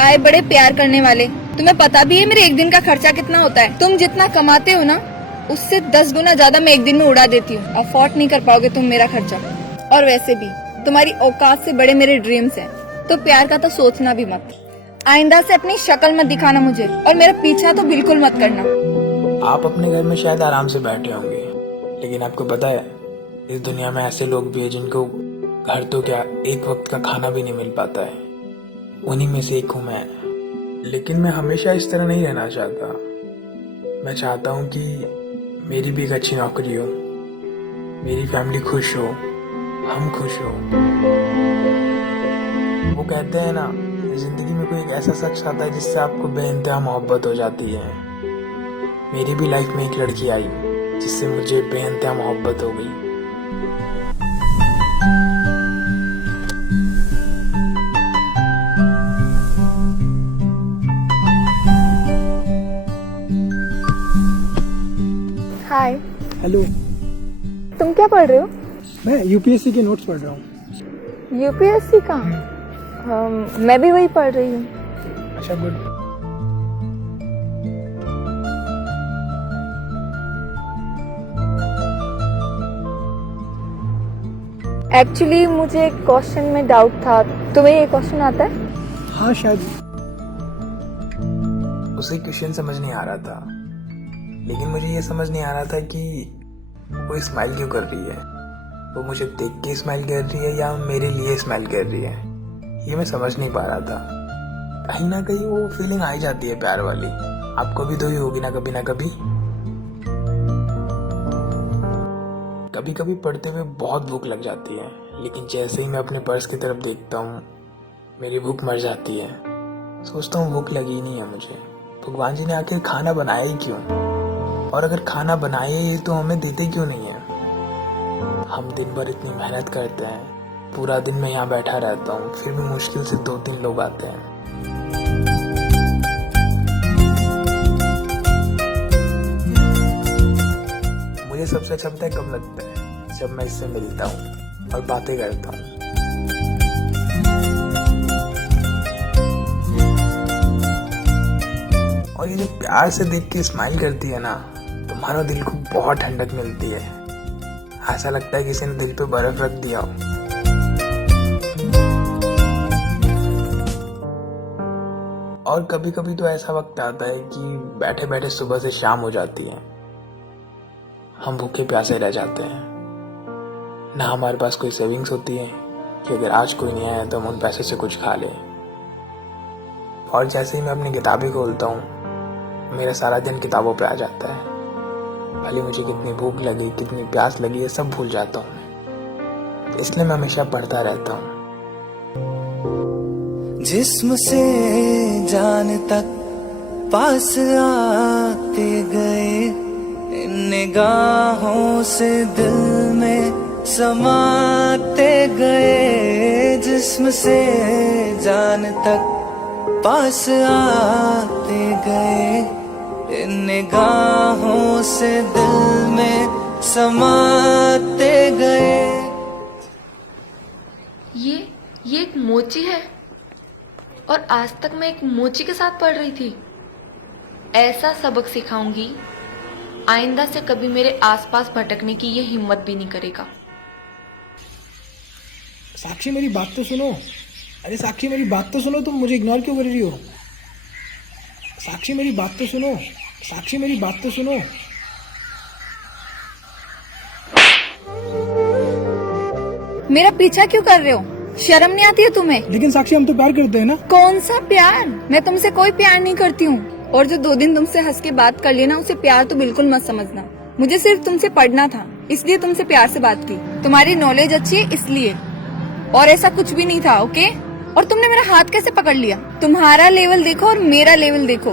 आए बड़े प्यार करने वाले। तुम्हें पता भी है मेरे एक दिन का खर्चा कितना होता है? तुम जितना कमाते हो ना, उससे 10 गुना ज्यादा मैं एक दिन में उड़ा देती हूँ। अफोर्ड नहीं कर पाओगे तुम मेरा खर्चा। और वैसे भी तुम्हारी औकात से बड़े मेरे ड्रीम्स हैं, तो प्यार का तो सोचना भी मत। आइंदा से अपनी शक्ल मत दिखाना मुझे, और मेरा पीछा तो बिल्कुल मत करना। आप अपने घर में शायद आराम से बैठे होंगे, लेकिन आपको पता है इस दुनिया में ऐसे लोग भी हैं जिनको घर तो क्या एक वक्त का खाना भी नहीं मिल पाता है। उन्हीं में से एक हूँ मैं। लेकिन मैं हमेशा इस तरह नहीं रहना चाहता। मैं चाहता हूँ कि मेरी भी एक अच्छी नौकरी हो, मेरी फैमिली खुश हो, हम खुश हो। वो कहते हैं ना, जिंदगी में कोई एक ऐसा शख्स आता है जिससे आपको बेइंतहा मोहब्बत हो जाती है। मेरी भी लाइफ में एक लड़की आई जिससे मुझे बेइंतहा मोहब्बत हो गई। हाय। हेलो। तुम क्या पढ़ रहे हो? मैं यूपीएससी के नोट्स पढ़ रहा हूँ। यूपीएससी का? मैं भी वही पढ़ रही हूँ। अच्छा, गुड। एक्चुअली मुझे एक क्वेश्चन में डाउट था। तुम्हें ये क्वेश्चन आता है? हाँ, शायद। उसे क्वेश्चन समझ नहीं आ रहा था, लेकिन मुझे ये समझ नहीं आ रहा था कि वो स्माइल क्यों कर रही है। वो मुझे देख के स्माइल कर रही है या मेरे लिए स्माइल कर रही है, ये मैं समझ नहीं पा रहा था। कहीं ना कहीं वो फीलिंग आ ही जाती है प्यार वाली। आपको भी तो ही होगी ना कभी ना कभी। कभी कभी पढ़ते हुए बहुत भूख लग जाती है, लेकिन जैसे ही मैं अपने पर्स की तरफ देखता हूँ मेरी भूख मर जाती है। सोचता हूँ भूख लगी ही नहीं है मुझे, भगवान जी ने आखिर खाना बनाया ही क्यों? और अगर खाना बनाए ही तो हमें देते क्यों नहीं है? हम दिन भर इतनी मेहनत करते हैं, पूरा दिन मैं यहाँ बैठा रहता हूँ, फिर भी मुश्किल से 2-3 लोग आते हैं। मुझे सबसे अच्छा पता है कब लगता है? जब मैं इससे मिलता हूँ और बातें करता हूँ। और ये जो प्यार से देख के स्माइल करती है ना, तो मानो दिल को बहुत ठंडक मिलती है। ऐसा लगता है किसी ने दिल पे बर्फ रख दिया हो। और कभी कभी तो ऐसा वक्त आता है कि बैठे बैठे सुबह से शाम हो जाती है, हम भूखे प्यासे रह जाते हैं। ना हमारे पास कोई सेविंग्स होती है कि अगर आज कोई नहीं आया तो हम उन पैसे से कुछ खा लें। और जैसे ही मैं अपनी किताबें खोलता हूँ मेरा सारा दिन किताबों पे आ जाता है। भले मुझे कितनी भूख लगी, कितनी प्यास लगी, ये सब भूल जाता हूँ। इसलिए मैं हमेशा पढ़ता रहता हूँ। जिस्म से जान तक पास आते गए, इन निगाहों से दिल में समाते गए। जिस्म से जान तक पास आते गए, इन निगाहों से दिल में समाते गए। ये एक मोची है, और आज तक मैं एक मोची के साथ पढ़ रही थी। ऐसा सबक सिखाऊंगी आइंदा से कभी मेरे आसपास भटकने की ये हिम्मत भी नहीं करेगा। साक्षी, मेरी बात तो सुनो। अरे साक्षी, मेरी बात तो सुनो। तुम मुझे इग्नोर क्यों कर रही हो? साक्षी, मेरी बात तो सुनो। साक्षी, मेरी बात तो सुनो। मेरा पीछा क्यों कर रहे हो? शर्म नहीं आती है तुम्हें? लेकिन साक्षी, हम तो प्यार करते हैं ना। कौन सा प्यार? मैं तुमसे कोई प्यार नहीं करती हूँ। और जो 2 दिन तुमसे हंस के बात कर ली ना, उसे प्यार तो बिल्कुल मत समझना। मुझे सिर्फ तुमसे पढ़ना था, इसलिए तुमसे प्यार से बात की। तुम्हारी नॉलेज अच्छी है इसलिए, और ऐसा कुछ भी नहीं था। ओके? और तुमने मेरा हाथ कैसे पकड़ लिया? तुम्हारा लेवल देखो और मेरा लेवल देखो।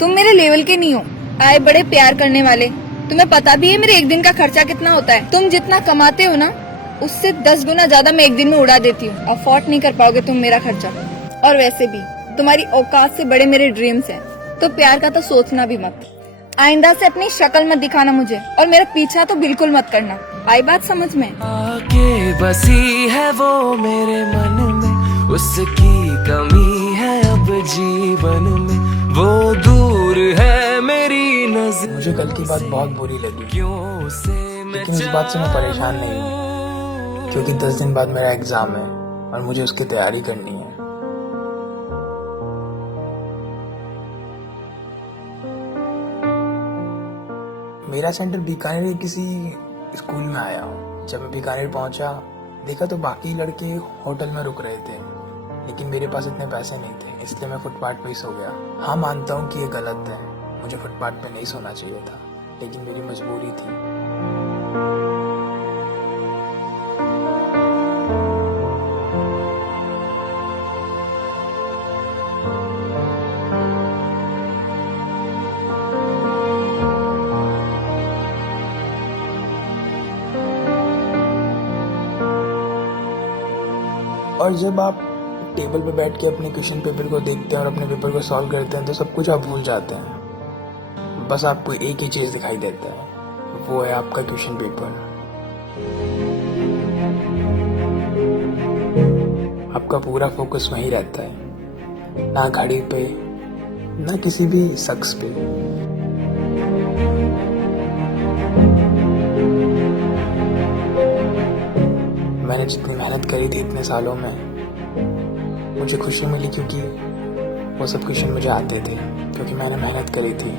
तुम मेरे लेवल के नहीं हो। आए बड़े प्यार करने वाले। तुम्हें पता भी है मेरे एक दिन का खर्चा कितना होता है? तुम जितना कमाते हो ना, उससे 10 गुना ज्यादा मैं एक दिन में उड़ा देती हूँ। अफोर्ड नहीं कर पाओगे तुम मेरा खर्चा। और वैसे भी तुम्हारी औकात से बड़े मेरे ड्रीम्स हैं, तो प्यार का तो सोचना भी मत। आइंदा से अपनी शक्ल मत दिखाना मुझे, और मेरा पीछा तो बिल्कुल मत करना। आई बात समझ में? आके बसी है वो मेरे मन में, उसकी कमी है मुझे कल की बात बहुत बुरी लगी, लेकिन इस बात से मैं परेशान नहीं हूँ, क्योंकि 10 दिन बाद मेरा एग्ज़ाम है और मुझे उसकी तैयारी करनी है। मेरा सेंटर बीकानेर के किसी स्कूल में आया हूँ। जब मैं बीकानेर पहुँचा, देखा तो बाकी लड़के होटल में रुक रहे थे, लेकिन मेरे पास इतने पैसे नहीं थे, इसलिए मैं फुटपाथ पे ही सो गया। हाँ, मानता हूँ कि ये गलत है, मुझे फुटपाथ पे नहीं सोना चाहिए था, लेकिन मेरी मजबूरी थी। और जब आप टेबल पे बैठ के अपने क्वेश्चन पेपर को देखते हैं और अपने पेपर को सॉल्व करते हैं, तो सब कुछ आप भूल जाते हैं। बस आपको एक ही चीज़ दिखाई देता है, वो है आपका क्वेश्चन पेपर। आपका पूरा फोकस वहीं रहता है, ना घड़ी पे, ना किसी भी शख्स पे। मैंने जितनी मेहनत करी थी इतने सालों में, मुझे खुशी मिली क्योंकि वो सब क्वेश्चन मुझे आते थे, क्योंकि मैंने मेहनत करी थी।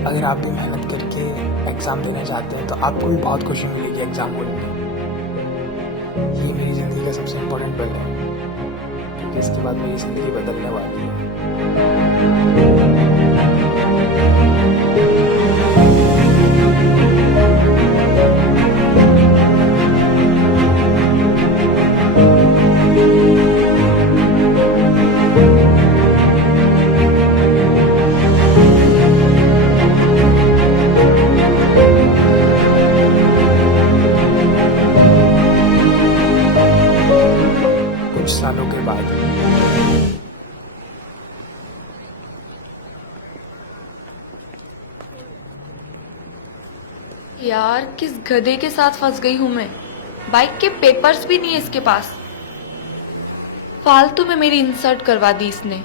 अगर आप भी मेहनत करके एग्ज़ाम देना चाहते हैं, तो आपको भी बहुत खुशी मिलेगी एग्ज़ाम हॉल में। ये मेरी ज़िंदगी का सबसे इम्पोर्टेंट पल है, क्योंकि इसके बाद मेरी ज़िंदगी बदलने वाली है। कुछ सालों के बाद यार, किस गधे के साथ फंस गई हूं मैं। बाइक के पेपर्स भी नहीं है इसके पास। फालतू में मेरी इंसल्ट करवा दी इसने।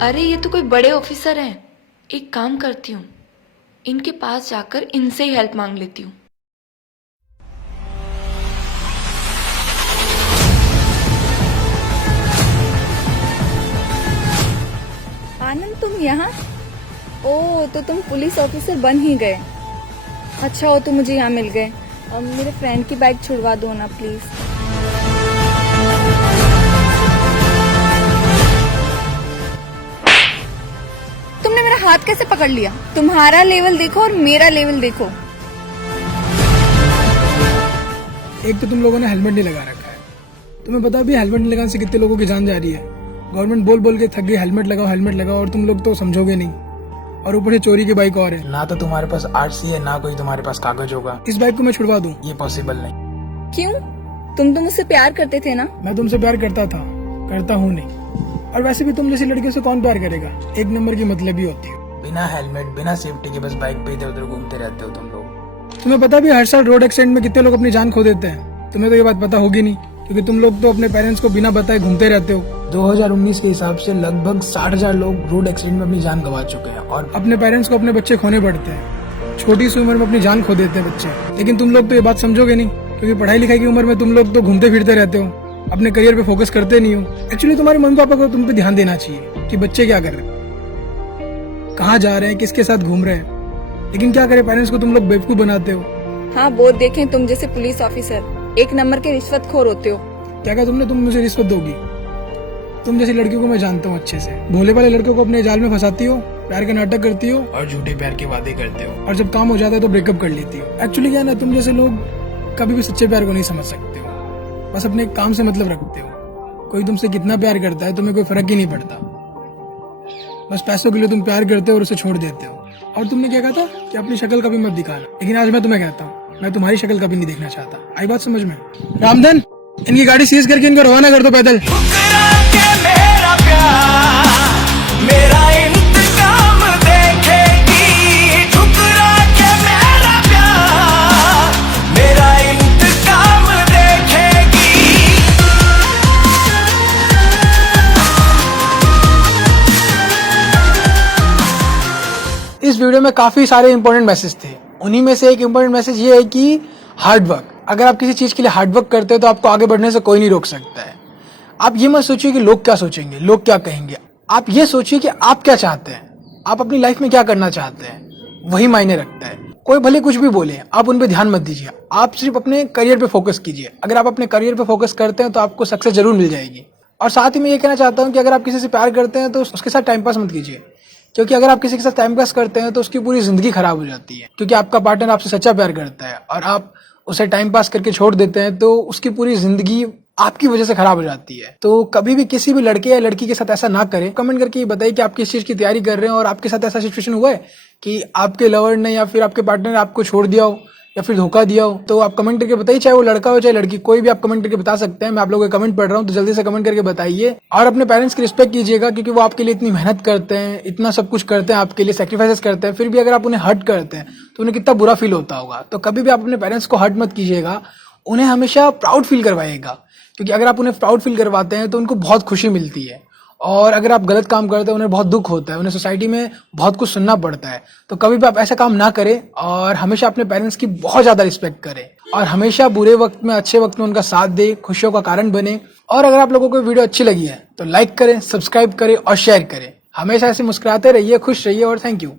अरे, ये तो कोई बड़े ऑफिसर हैं। एक काम करती हूँ, इनके पास जाकर इनसे ही हेल्प मांग लेती हूँ। आनंद, तुम यहाँ? ओ, तो तुम पुलिस ऑफिसर बन ही गए। अच्छा हो तुम मुझे यहाँ मिल गए। अब मेरे फ्रेंड की बाइक छुड़वा दो ना प्लीज। तुमने मेरा हाथ कैसे पकड़ लिया? तुम्हारा लेवल देखो और मेरा लेवल देखो। एक तो तुम लोगों ने हेलमेट नहीं लगा रखा है। तुम्हें पता भी हेलमेट नहीं लगाने से कितने लोगों की जान जा रही है। गवर्नमेंट बोल बोल के थक गई, हेलमेट लगाओ, और तुम लोग तो समझोगे नहीं। और ऊपर से चोरी की बाइक और है। ना तो तुम्हारे पास आरसी है, ना कोई तुम्हारे पास कागज होगा। इस बाइक को मैं छुड़वा दूं? ये पॉसिबल नहीं। क्यों? तुम तो मुझसे प्यार करते थे ना? मैं तुमसे प्यार करता था, करता हूँ नहीं। और वैसे भी तुम जैसी लड़कियों से कौन प्यार करेगा? एक नंबर की मतलबी होती है। बिना हेलमेट, बिना सेफ्टी के बस बाइक पे इधर उधर घूमते रहते हो तुम लोग। तुम्हें पता भी हर साल रोड एक्सीडेंट में कितने लोग अपनी जान खो देते हैं? तुम्हें तो ये बात पता होगी नहीं, क्योंकि तुम लोग तो अपने पेरेंट्स को बिना बताए घूमते रहते हो। 2019 के हिसाब से लगभग 60,000 लोग रोड एक्सीडेंट में अपनी जान गंवा चुके हैं। और अपने पेरेंट्स को अपने बच्चे खोने पड़ते हैं। छोटी सी उम्र में अपनी जान खो देते हैं बच्चे। लेकिन तुम लोग तो ये बात समझोगे नहीं, क्योंकि पढ़ाई लिखाई की उम्र में तुम लोग तो घूमते फिरते रहते हो, अपने करियर पे फोकस करते नहीं हो। एक्चुअली तुम्हारे मम्मी पापा को तुम पे ध्यान देना चाहिए कि बच्चे क्या कर रहे हैं, कहाँ जा रहे हैं, किसके साथ घूम रहे हैं। लेकिन क्या करे, पेरेंट्स को तुम लोग बेवकूफ बनाते हो। हाँ, बहुत देखें तुम जैसे पुलिस ऑफिसर, एक नंबर के रिश्वतखोर होते हो। क्या तुम मुझे रिश्वत दोगी? तुम जैसी लड़कियों को मैं जानता हूँ अच्छे से। भोले वाले लड़कों को अपने जाल में फंसाती हो, प्यार का नाटक करती हो और झूठे प्यार के वादे करते हो, और जब काम हो जाता है तो ब्रेकअप कर लेती हो। एक्चुअली क्या है ना, तुम जैसे लोग कभी भी सच्चे प्यार को नहीं समझ सकते हो, बस अपने काम से मतलब रखते हो। कोई तुमसे कितना प्यार करता है तुम्हें कोई फर्क ही नहीं पड़ता, बस पैसों के लिए तुम प्यार करते हो और उसे छोड़ देते हो। और तुमने क्या कहा था कि अपनी शक्ल कभी मत दिखाना, लेकिन आज मैं तुम्हें कहता हूँ मैं तुम्हारी शक्ल कभी नहीं देखना चाहता। आई बात समझ में? रामधन, इनकी गाड़ी सीज करके इनको रवाना कर दो पैदल। ठुकरा के मेरा प्यार मेरा इंतकाम देखेगी, ठुकरा के मेरा प्यार मेरा इंतकाम देखेगी। इस वीडियो में काफी सारे इंपॉर्टेंट मैसेज थे, उन्हीं में से एक इंपॉर्टेंट मैसेज ये है कि हार्ड वर्क। अगर आप किसी चीज के लिए हार्ड वर्क करते हैं तो आपको आगे बढ़ने से कोई नहीं रोक सकता है। आप ये मत सोचिए कि लोग क्या सोचेंगे, लोग क्या कहेंगे। आप ये सोचिए कि आप क्या चाहते हैं, आप अपनी लाइफ में क्या करना चाहते हैं, वही मायने रखता है। कोई भले कुछ भी बोले, आप उन पे ध्यान मत दीजिए, आप सिर्फ अपने करियर पे फोकस कीजिए। अगर आप अपने करियर पे फोकस करते हैं तो आपको सक्सेस जरूर मिल जाएगी। और साथ ही मैं ये कहना चाहता हूँ कि अगर आप किसी से प्यार करते हैं तो उसके साथ टाइम पास मत कीजिए, क्योंकि अगर आप किसी के साथ टाइम पास करते हैं तो उसकी पूरी जिंदगी खराब हो जाती है। क्योंकि आपका पार्टनर आपसे सच्चा प्यार करता है और आप उसे टाइम पास करके छोड़ देते हैं तो उसकी पूरी जिंदगी आपकी वजह से खराब हो जाती है। तो कभी भी किसी भी लड़के या लड़की के साथ ऐसा ना करें। कमेंट करके बताइए कि आप किस चीज की तैयारी कर रहे हैं और आपके साथ ऐसा सिचुएशन हुआ है कि आपके लवर ने या फिर आपके पार्टनर ने आपको छोड़ दिया हो या फिर धोखा दिया हो। तो आप कमेंट करके बताइए, चाहे वो लड़का हो चाहे लड़की, कोई भी आप कमेंट करके बता सकते हैं। मैं आप लोगों के कमेंट पढ़ रहा हूँ, तो जल्दी से कमेंट करके बताइए। और अपने पेरेंट्स की रिस्पेक्ट कीजिएगा, क्योंकि वो आपके लिए इतनी मेहनत करते हैं, इतना सब कुछ करते हैं, आपके लिए सेक्रीफाइसेस करते हैं, फिर भी अगर आप उन्हें हर्ट करते हैं तो उन्हें कितना बुरा फील होता होगा। तो कभी भी आप अपने पेरेंट्स को हर्ट मत कीजिएगा, उन्हें हमेशा प्राउड फील करवाइएगा, क्योंकि अगर आप उन्हें प्राउड फील करवाते हैं तो उनको बहुत खुशी मिलती है। और अगर आप गलत काम करते हैं उन्हें बहुत दुख होता है, उन्हें सोसाइटी में बहुत कुछ सुनना पड़ता है। तो कभी भी आप ऐसा काम ना करें और हमेशा अपने पेरेंट्स की बहुत ज्यादा रिस्पेक्ट करें और हमेशा बुरे वक्त में अच्छे वक्त में उनका साथ दे, खुशियों का कारण बने। और अगर आप लोगों को वीडियो अच्छी लगी है तो लाइक करें, सब्सक्राइब करें और शेयर करें। हमेशा ऐसे मुस्कुराते रहिए, खुश रहिए और थैंक यू।